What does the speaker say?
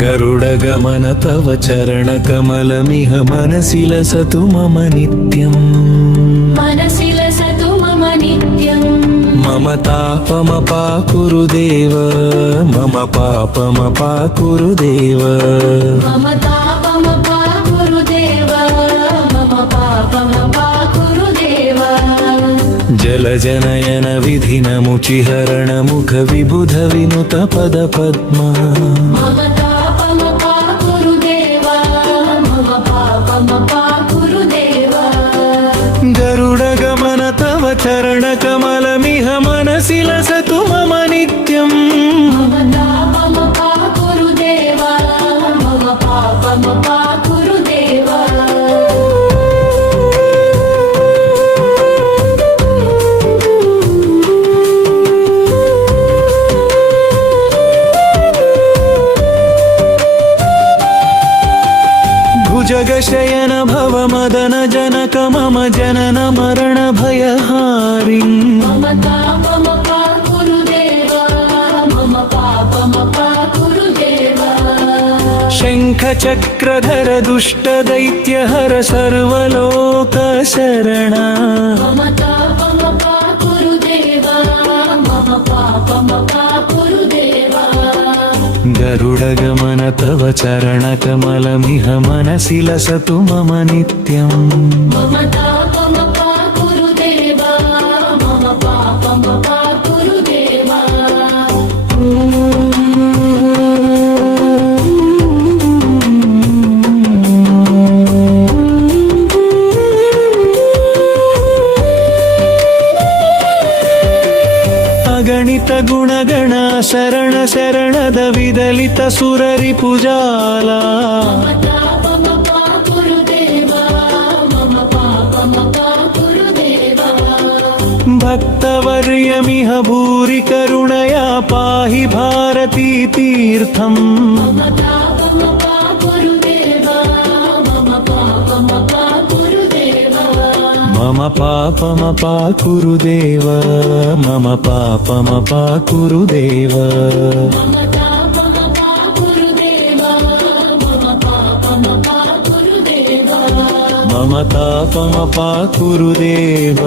गरुडगमन तव चरणकमलमिह मनसि लसतु मम नित्यम् मनसि लसतु मम नित्यम् मम तापमपाकुरु देव मम पापमपाकुरु देव मम तापमपाकुरु देव मम पापमपाकुरु देव जलजनयन विधिनमुचिहरण मुख विबुध विनुत पद पद्मा मम तापमपाकुरु देव मम पापमपाकुरु देव गरुडगमन तव चरणकमलमिह मनसि लसतु मम नित्यम् मम तापमपाकुरु देव मम पापमपाकुरु देव भुजगशयन भव मदन जनक मम जनन मरण भयहारिम् मम तापमपाकुरु देव मम पापमपाकुरु देव शङ्खचक्रधर दुष्टदैत्यहर सर्वलोकशरणा मम तापमपाकुरु देव मम पापमपाकुरु देव गरुडगमन तव चरणकमलमिह मनसि लसतु मम नित्यम् मम तापमपाकुरु देव मम पापमपाकुरु देव अगणित गुणगण शरण शरणद विदलित सुररिपुजाला मम तापमपाकुरु देव मम पापमपाकुरु देव भक्तवर्यमिह भूरि करुणया पाहि भारती तीर्थम् मम तापमपाकुरु देव मम पापमपाकुरु देव मम पापमपाकुरु देव मम पापमपाकुरु देव मम तापमपाकुरु देव मम पापमपाकुरु देव मम तापमपाकुरु देव